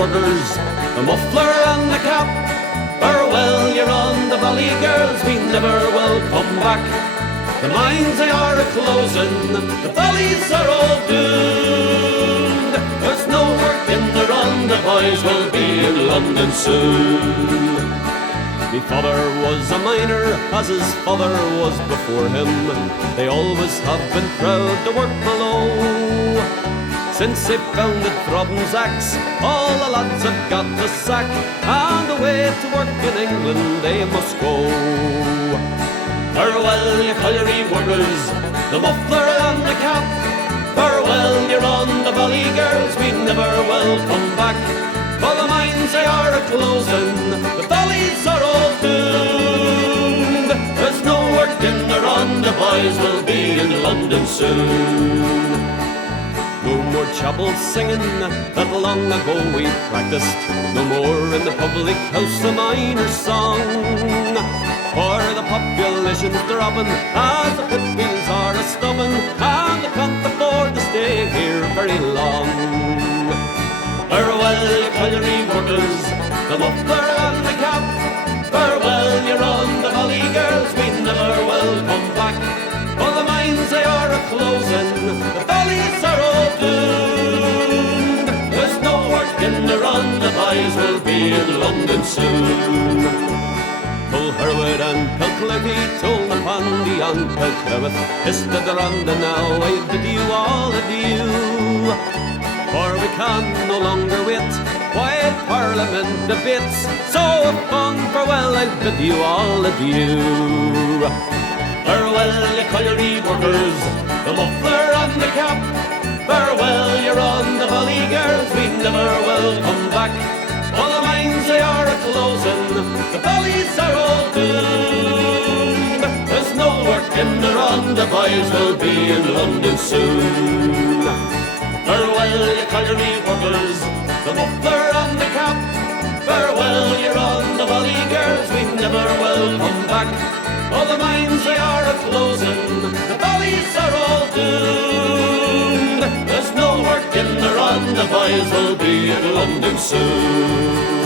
workers, the muffler and the cap. Farewell, you're on the valley, girls, we never will come back. The mines they are a-closing, the valleys are all doomed. There's no work in the run, the boys will be in London soon. Me father was a miner, as his father was before him. They always have been proud to work below. Since they founded Throbden's Axe, all the lads have got the sack, and away to work in England they must go. Farewell, you colliery workers, the muffler and the cap. Farewell, you're on the valley, girls, we never will come back. For the mines they are a-closing, the valleys are all doomed. There's no work in the run, the boys will be in London soon. No more chapel singing that long ago we practiced. No more in the public house a miner's song. For the population's dropping as the pit wheels are a-stopping, and they can't afford to stay here very long. Farewell, you colliery workers, the muffler and the cap. Farewell, you're on the valley, girls, we never will come back. For the mines they are a-closing, the valleys are all doomed. There's no work in the run, the boys will be in London soon. Pull Herwood and Kilclicky, Tulnapandy and Kilclewith, Isted Randa now, I bid you all adieu. For we can no longer wait while Parliament debates, so upon farewell I bid you all adieu. Farewell, you colliery workers, the muffler and the cap. Farewell, you're on the valley, girls, we never will come back. All the mines they are a-closing, the valleys are all doomed. There's no work in the run, the boys will be in London soon. Farewell, you colliery workers, the muffler and the cap. Farewell, you're on the valley, girls, we never will come back. All the mines they are a-closing, the valleys are all doomed. There's no work in the run, the boys will be in London soon.